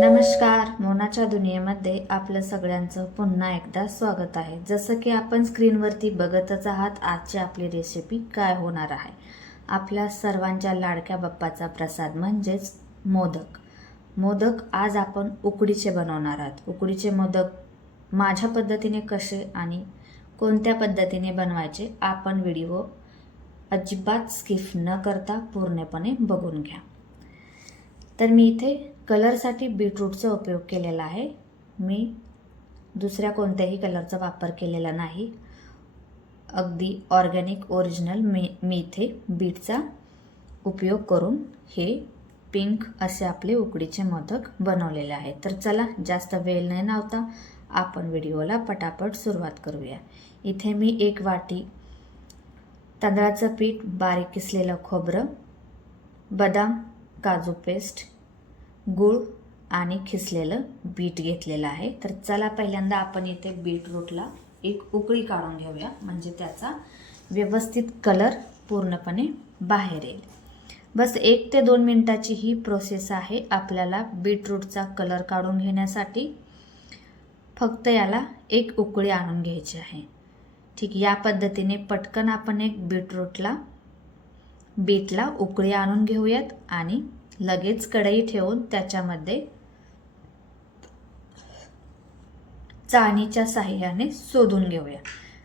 नमस्कार. मोनाच्या दुनियेमध्ये आपलं सगळ्यांचं पुन्हा एकदा स्वागत आहे. जसं की आपण स्क्रीनवरती बघतच आहात आजची आपली रेसिपी काय होणार आहे? आपल्या सर्वांच्या लाडक्या बाप्पाचा प्रसाद म्हणजेच मोदक. मोदक आज आपण उकडीचे बनवणार आहात. उकडीचे मोदक माझ्या पद्धतीने कसे आणि कोणत्या पद्धतीने बनवायचे आपण व्हिडिओ अजिबात स्किप न करता पूर्णपणे बघून घ्या. तर मी इथे कलरसाठी बीटरूटचा उपयोग केलेला आहे. मी दुसऱ्या कोणत्याही कलरचा वापर केलेला नाही. अगदी ऑर्गॅनिक ओरिजिनल मी मी इथे बीटचा उपयोग करून हे पिंक असे आपले उकडीचे मोदक बनवलेले आहेत तर चला जास्त वेळ न लावता आपण व्हिडिओला पटापट सुरुवात करूया. इथे मी एक वाटी तांदळाचं पीठ बारीक किसलेलं खोबरं बदाम काजू पेस्ट गूळ आणि खिसलेलं बीट घेतलेलं आहे. तर चला पहिल्यांदा आपण इथे बीटरूटला एक उकळी काढून घेऊया. म्हणजे त्याचा व्यवस्थित कलर पूर्णपणे बाहेर येईल. बस एक ते दोन मिनटाची ही प्रोसेस आहे आपल्याला बीटरूटचा कलर काढून घेण्यासाठी. फक्त याला एक उकळी आणून घ्यायची आहे. ठीक या पद्धतीने पटकन आपण एक बीटरूटला बीटला उकळी आणून घेऊयात आणि लगेच कढई ठेवून त्याच्यामध्ये चाळणीच्या साह्याने शोधून घेऊया.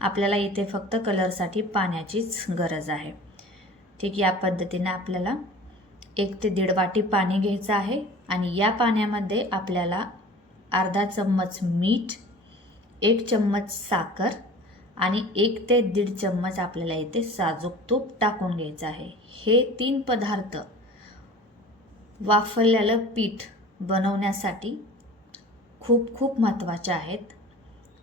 आपल्याला इथे फक्त कलरसाठी पाण्याचीच गरज आहे. ठीक या पद्धतीने आपल्याला एक ते दीड वाटी पाणी घ्यायचं आहे आणि या पाण्यामध्ये आपल्याला अर्धा चम्मच मीठ एक चम्मच साखर आणि एक ते दीड चम्मच आपल्याला इथे साजूक तूप टाकून घ्यायचं आहे. हे तीन पदार्थ वाफरलेलं पीठ बनवण्यासाठी खूप खूप महत्त्वाचे आहेत.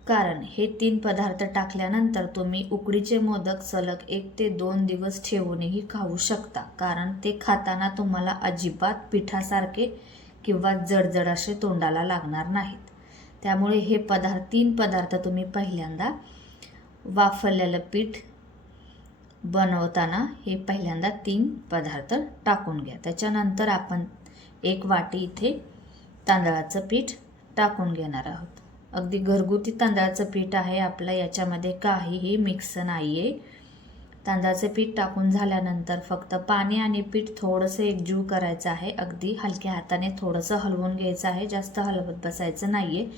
कारण हे तीन पदार्थ टाकल्यानंतर तुम्ही उकडीचे मोदक सलग एक ते दोन दिवस ठेवूनही खाऊ शकता. कारण ते खाताना तुम्हाला अजिबात पिठासारखे किंवा जडजड असे तोंडाला लागणार नाहीत. त्यामुळे हे पदार्थ तीन पदार्थ तुम्ही पहिल्यांदा वाफरलेलं पीठ बनवताना हे पहिल्यांदा तीन पदार्थ टाकून घ्या. त्याच्यानंतर आपण एक वाटी इथे तांदळाचं पीठ टाकून घेणार आहोत. अगदी घरगुती तांदळाचं पीठ आहे. आपलं याच्यामध्ये काहीही मिक्स नाही आहे तांदळाचं पीठ टाकून झाल्यानंतर फक्त पाणी आणि पीठ थोडंसं एकजीव करायचं आहे. अगदी हलक्या हाताने थोडंसं हलवून घ्यायचं आहे. जास्त हलवत बसायचं नाही आहे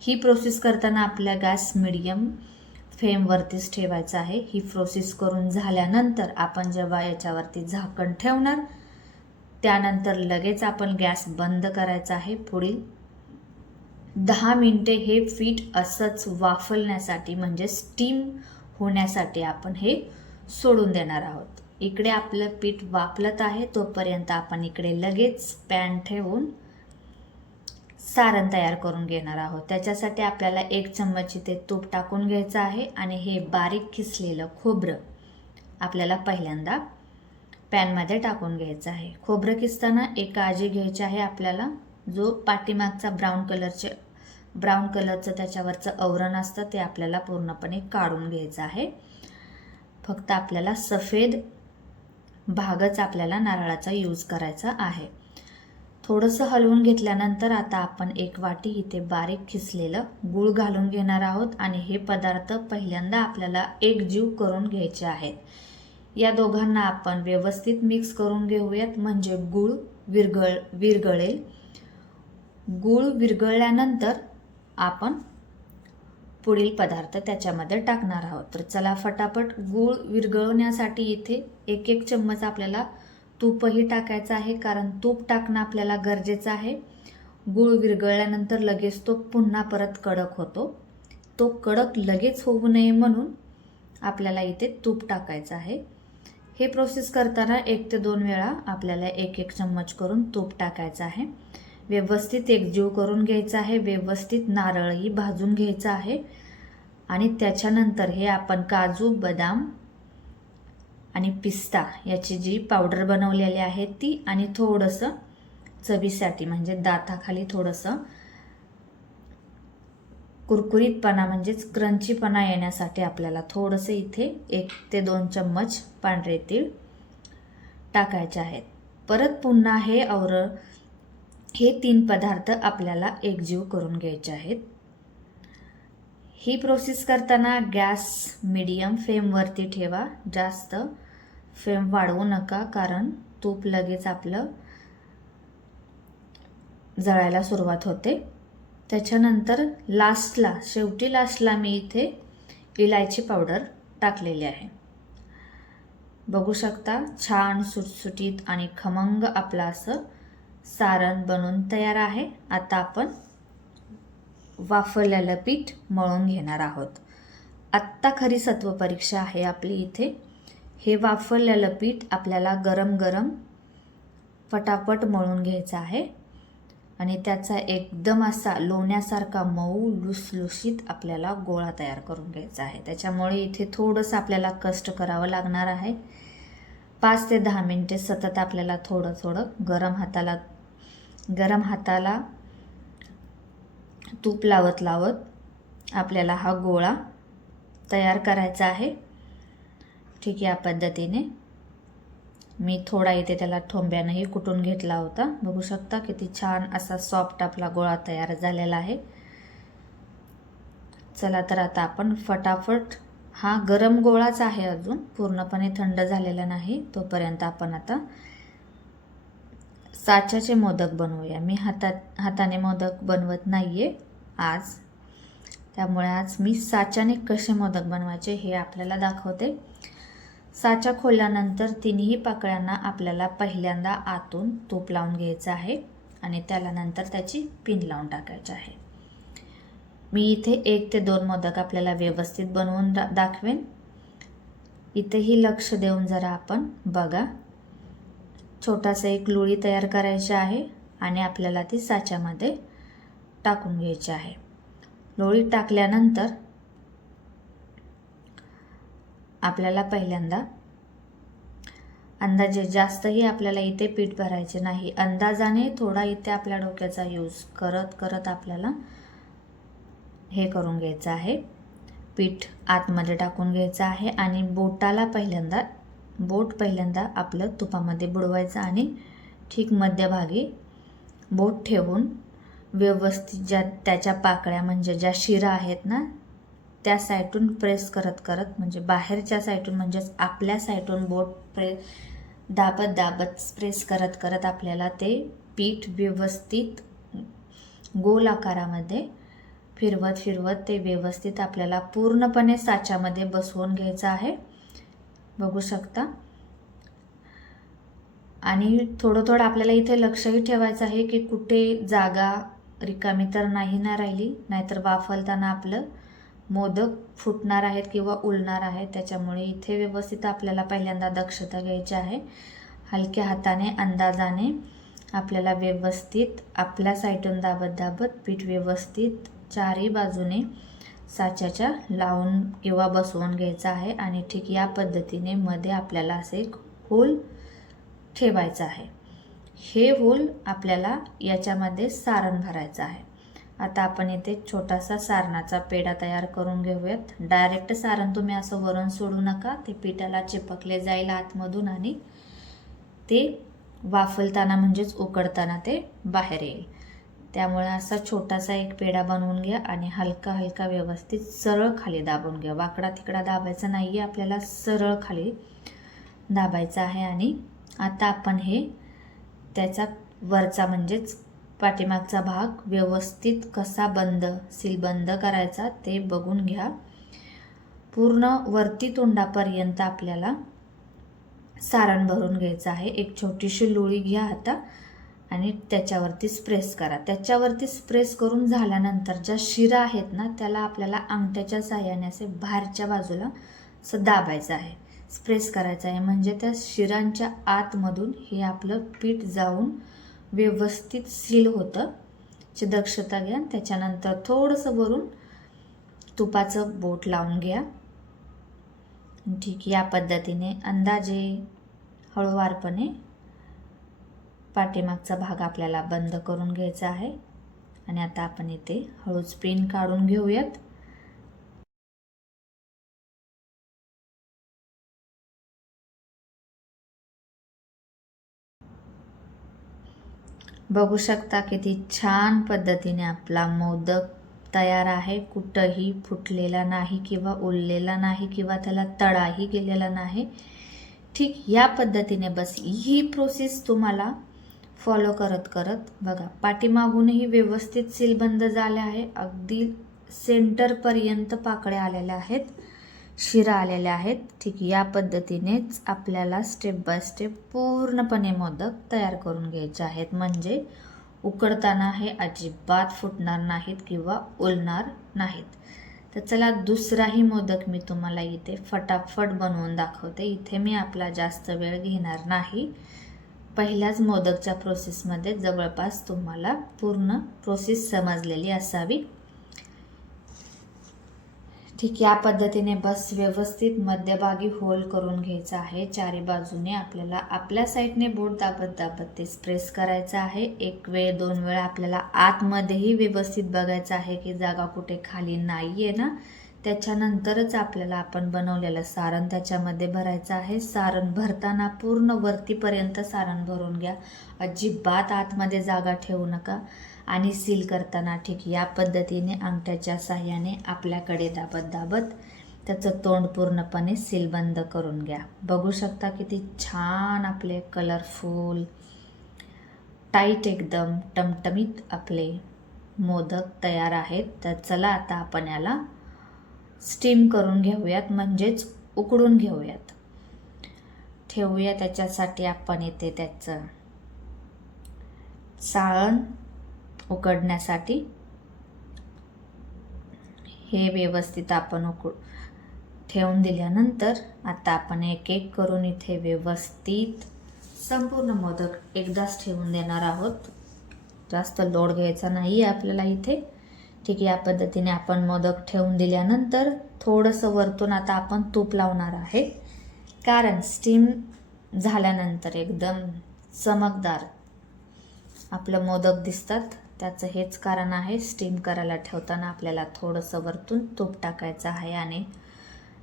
ही प्रोसेस करताना आपल्या गॅस मिडियम फ्रेमवरतीच ठेवायचं आहे. ही प्रोसेस करून झाल्यानंतर आपण जेव्हा याच्यावरती झाकण ठेवणार त्यानंतर लगेच आपण गॅस बंद करायचा आहे. पुढील दहा मिनटे हे पीठ असंच वाफलण्यासाठी म्हणजे स्टीम होण्यासाठी आपण हे सोडून देणार आहोत. इकडे आपलं पीठ वाफलत आहे तोपर्यंत आपण इकडे लगेच पॅन ठेवून सारण तयार करून घेणार आहोत. त्याच्यासाठी आपल्याला एक चम्मच इथे तूप टाकून घ्यायचं आहे आणि हे बारीक खिसलेलं खोबरं आपल्याला पहिल्यांदा पॅनमध्ये टाकून घ्यायचं आहे. खोबरं किसताना एक काळजी घ्यायची आहे आपल्याला. जो पाठीमागचा ब्राऊन कलरचे ब्राऊन कलरचं त्याच्यावरचं आवरण असतं ते आपल्याला पूर्णपणे काढून घ्यायचं आहे. फक्त आपल्याला सफेद भागच आपल्याला नारळाचा यूज करायचा आहे. थोडंसं हलवून घेतल्यानंतर आता आपण एक वाटी इथे बारीक खिसलेलं गूळ घालून घेणार आहोत आणि हे पदार्थ पहिल्यांदा आपल्याला एकजीव करून घ्यायचे आहेत. या दोघांना आपण व्यवस्थित मिक्स करून घेऊयात. म्हणजे गूळ विरगळ विरगळेल गूळ विरघळल्यानंतर आपण पुढील पदार्थ त्याच्यामध्ये टाकणार आहोत. तर चला फटाफट गूळ विरघळवण्यासाठी इथे एक एक चम्मच आपल्याला तूपही टाकायचं आहे कारण तूप टाकणं आपल्याला गरजेचं आहे. गूळ विरघळल्यानंतर लगेच तो पुन्हा परत कडक होतो. तो कडक लगेच होऊ नये म्हणून आपल्याला इथे तूप टाकायचं आहे. हे प्रोसेस करताना एक ते दोन वेळा आपल्याला एक एक चम्मच करून तूप टाकायचं आहे. व्यवस्थित एकजीव करून घ्यायचं आहे. व्यवस्थित नारळही भाजून घ्यायचं आहे. आणि त्याच्यानंतर हे आपण काजू बदाम आणि पिस्ता याची जी पावडर बनवलेली आहे ती आणि थोडंसं चवीसाठी म्हणजे दाताखाली थोडंसं कुरकुरीतपणा म्हणजेच क्रंचीपणा येण्यासाठी आपल्याला थोडंसं इथे एक ते दोन चम्मच पांढरे तीळ टाकायचे आहेत. परत पुन्हा हे और हे तीन पदार्थ आपल्याला एकजीव करून घ्यायचे आहेत. ही प्रोसेस करताना गॅस मिडियम फ्लेमवरती ठेवा. जास्त फ्लेम वाढवू नका कारण तूप लगेच आपलं जळायला सुरुवात होते. त्याच्यानंतर लास्टला शेवटी लास्टला मी इथे इलायची पावडर टाकलेली आहे. बघू शकता छान सुटसुटीत आणि खमंग आपलं असं सारण बनून तयार आहे. आता आपण वाफरलेलं पीठ मळून घेणार आहोत. आत्ता खरी सत्वपरीक्षा आहे आपली इथे. हे वाफरलेलं पीठ आपल्याला गरम गरम पटापट मळून घ्यायचं आहे आणि त्याचा एकदम असा लोण्यासारखा मऊ लुसलुशीत आपल्याला गोळा तयार करून घ्यायचा आहे. त्याच्यामुळे इथे थोडंसं आपल्याला कष्ट करावं लागणार आहे. पाच ते दहा मिनटे सतत आपल्याला थोडं थोडं गरम हाताला गरम हाताला तूप लावत लावत आपल्याला हा गोळा तयार करायचा आहे. ठीक या पद्धतीने. मी थोडा इथे त्याला ठोंब्यानंही कुटून घेतला होता. बघू शकता किती छान असा सॉफ्ट आपला गोळा तयार झालेला आहे. चला तर आता आपण फटाफट हा गरम गोळाच आहे अजून. पूर्णपणे थंड झालेला नाही तोपर्यंत आपण आता साच्याचे मोदक बनवूया. मी हातात हाताने मोदक बनवत नाही आहे आज. त्यामुळे आज मी साच्याने कसे मोदक बनवायचे हे आपल्याला दाखवते. साचा खोलल्यानंतर तिन्ही पाकळ्यांना आपल्याला पहिल्यांदा आतून तूप लावून घ्यायचं आहे आणि त्याला नंतर त्याची पिन लावून टाकायची आहे. मी इथे एक ते दोन मोदक आपल्याला व्यवस्थित बनवून दा दाखवेन. इथेही लक्ष देऊन जरा आपण बघा. छोटासा एक लोळी तयार करायची आहे आणि आपल्याला ती साच्यामध्ये टाकून घ्यायची आहे. लोळी टाकल्यानंतर आपल्याला पहिल्यांदा अंदाजे जास्तही आपल्याला इथे पीठ भरायचे नाही. अंदाजाने थोडा इथे आपल्या डोक्याचा यूज करत करत आपल्याला हे करून घ्यायचं आहे. पीठ आतमध्ये टाकून घ्यायचं आहे आणि बोटाला पहिल्यांदा बोट पहिल्यांदा आपलं तुपामध्ये बुडवायचं आणि ठीक मध्यभागी बोट ठेवून व्यवस्थित ज्या त्याच्या पाकळ्या म्हणजे ज्या शिरा आहेत ना त्या साईटून प्रेस करत करत म्हणजे बाहेरच्या साईटून म्हणजेच आपल्या साईटून बोट प्रे दाबत दाबत प्रेस करत करत आपल्याला ते पीठ व्यवस्थित गोल आकारामध्ये फिरवत फिरवत ते व्यवस्थित आपल्याला पूर्णपणे साच्यामध्ये बसवून घ्यायचं आहे. बघू शकता. आणि थोडं थोडं आपल्याला इथे लक्षही ठेवायचं आहे की कुठे जागा रिकामी तर नाही ना राहिली नाहीतर वाफलताना आपलं मोदक फुटणार आहेत किंवा उलणार आहेत. त्याच्यामुळे इथे व्यवस्थित आपल्याला पहिल्यांदा दक्षता घ्यायची आहे. हलक्या हाताने अंदाजाने आपल्याला व्यवस्थित आपल्या साईडून दाबत दाबत पीठ व्यवस्थित चारही बाजूने साच्याच्या लावून किंवा बसवून घ्यायचं आहे आणि ठीक या पद्धतीने मध्ये आपल्याला असे एक होल ठेवायचं आहे. हे होल आपल्याला याच्यामध्ये सारण भरायचं आहे. आता आपण इथे छोटासा सारणाचा पेढा तयार करून घेऊयात. डायरेक्ट सारण तुम्ही असं वरून सोडू नका. ते पिठाला चिपकले जाईल आतमधून आणि ते वाफलताना म्हणजेच उकडताना ते बाहेर येईल. त्यामुळे असा छोटासा एक पेढा बनवून घ्या आणि हलका हलका व्यवस्थित सरळ खाली दाबून घ्या. वाकडा तिकडा दाबायचा नाही आहे आपल्याला सरळ खाली दाबायचं आहे आणि आता आपण हे त्याचा वरचा म्हणजेच पाठीमागचा भाग व्यवस्थित कसा बंद सीलबंद करायचा ते बघून घ्या. पूर्ण वरती तोंडापर्यंत आपल्याला सारण भरून घ्यायचं आहे. एक छोटीशी लोळी घ्या आता. आणि त्याच्यावरती स्प्रेस करा. त्याच्यावरती स्प्रेस करून झाल्यानंतर ज्या शिरा आहेत ना त्याला आपल्याला अंगठ्याच्या साह्याने असे बाहेरच्या बाजूला असं दाबायचं आहे. स्प्रेस करायचं आहे. म्हणजे त्या शिरांच्या आतमधून हे आपलं पीठ जाऊन व्यवस्थित सील होतं. ची दक्षता घ्या त्याच्यानंतर थोडंसं वरून तुपाचं बोट लावून घ्या. ठीक या पद्धतीने अंदाजे हळूवारपणे पाठीमागचा भाग आपल्याला बंद करून घ्यायचा आहे. आणि आता आपण इथे हळूच पिन काढून घेऊयात. बघू शकता किती छान पद्धतीने आपला मोदक तयार आहे. कुठंही फुटलेला नाही किंवा उरलेला नाही किंवा त्याला तळाही गेलेला नाही. ठीक या पद्धतीने बस ही प्रोसेस तुम्हाला फॉलो करत करत बघा पाठीमागूनही व्यवस्थित सीलबंद झाले आहे. अगदी सेंटरपर्यंत पाकळ्या आलेल्या आहेत शिरा आलेल्या आहेत. ठीक या पद्धतीनेच आपल्याला स्टेप बाय स्टेप पूर्णपणे मोदक तयार करून घ्यायचे आहेत. म्हणजे उकडताना हे अजिबात फुटणार नाहीत किंवा ओलणार नाहीत. तर चला दुसराही मोदक मी तुम्हाला इथे फटाफट बनवून दाखवते. इथे मी आपला जास्त वेळ घेणार नाही. पहिल्याच मोदकच्या प्रोसेसमध्ये जवळपास तुम्हाला पूर्ण प्रोसेस समजलेली असावी. ठीक या पद्धतीने बस व्यवस्थित मध्यभागी होल करून घ्यायचं आहे. चारी बाजूने आपल्याला आपल्या साईडने बोट दाबत दाबत ते स्प्रेस करायचं आहे. एक वेळ दोन वेळा आपल्याला आतमध्येही व्यवस्थित बघायचं आहे की जागा कुठे खाली नाही आहे ना. त्याच्यानंतरच आपल्याला आपण बनवलेलं सारण त्याच्यामध्ये भरायचं आहे. सारण भरताना पूर्ण वरतीपर्यंत सारण भरून घ्या. अजिबात आतमध्ये जागा ठेवू नका. आणि सील करताना ठीक या पद्धतीने अंगठ्याच्या साह्याने आपल्याकडे दाबत दाबत त्याचं तोंड पूर्णपणे सीलबंद करून घ्या. बघू शकता किती छान आपले कलरफुल टाईट एकदम टमटमीत आपले मोदक तयार आहेत. तर चला आता आपण याला स्टीम करून घेऊयात म्हणजेच उकडून घेऊयात. ठेवूया त्याच्यासाठी आपण येते त्याचं साळण उकडण्यासाठी. हे व्यवस्थित आपण उकड ठेवून दिल्यानंतर आता आपण एक एक करून इथे व्यवस्थित संपूर्ण मोदक एकदाच ठेवून देणार आहोत. जास्त लोड घ्यायचा नाही आहे आपल्याला इथे. ठीक या पद्धतीने आपण मोदक ठेवून दिल्यानंतर थोडंसं वरतून आता आपण तूप लावणार आहे. कारण स्टीम झाल्यानंतर एकदम चमकदार आपलं मोदक दिसतात. त्याचं हेच कारण आहे स्टीम करायला ठेवताना आपल्याला थोडंसं वरतून तूप टाकायचं आहे आणि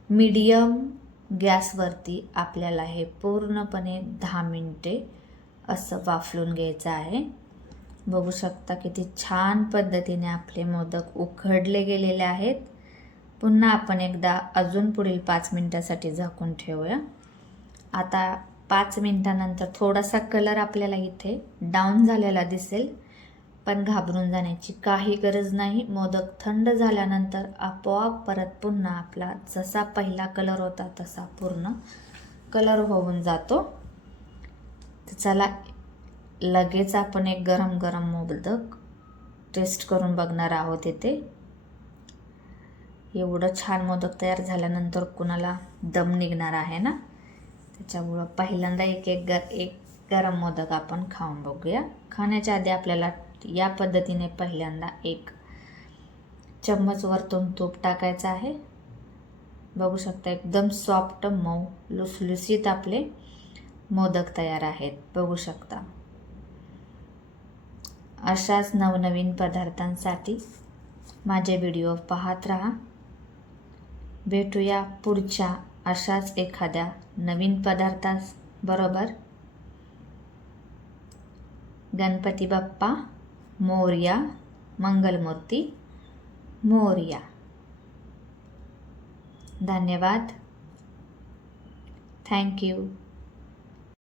मीडियम गॅसवरती आपल्याला हे पूर्णपणे दहा मिनटे असं वाफलून घ्यायचं आहे. बघू शकता किती छान पद्धतीने आपले मोदक उखडले गेलेले आहेत. पुन्हा आपण एकदा अजून पुढील पाच मिनटासाठी झाकून ठेवूया. आता पाच मिनटानंतर थोडासा कलर आपल्याला इथे डाऊन झालेला दिसेल. पण घाबरून जाण्याची काही गरज नाही. मोदक थंड झाल्यानंतर आपोआप परत पुन्हा आपला जसा पहिला कलर होता तसा पूर्ण कलर होऊन जातो. चला लगेच आपण एक गरम गरम मोदक टेस्ट करून बघणार आहोत इथे. एवढं छान मोदक तयार झाल्यानंतर कुणाला दम निघणार आहे ना? त्याच्यामुळं पहिल्यांदा एक एक गर एक गरम मोदक आपण खाऊन बघूया. खाण्याच्या आधी आपल्याला या पद्धतीने पहिल्यांदा एक चम्मच वरतून तूप टाकायचं आहे. बघू शकता एकदम सॉफ्ट मऊ लुसलुसीत आपले मोदक तयार आहेत. बघू शकता. अशाच नवनवीन पदार्थांसाठी माझे व्हिडिओ पाहत राहा. भेटूया पुढच्या अशाच एखाद्या नवीन पदार्थास बरोबर? गणपती बाप्पा मोर्या मंगलमूर्ती मोर्या. धन्यवाद. थँक्यू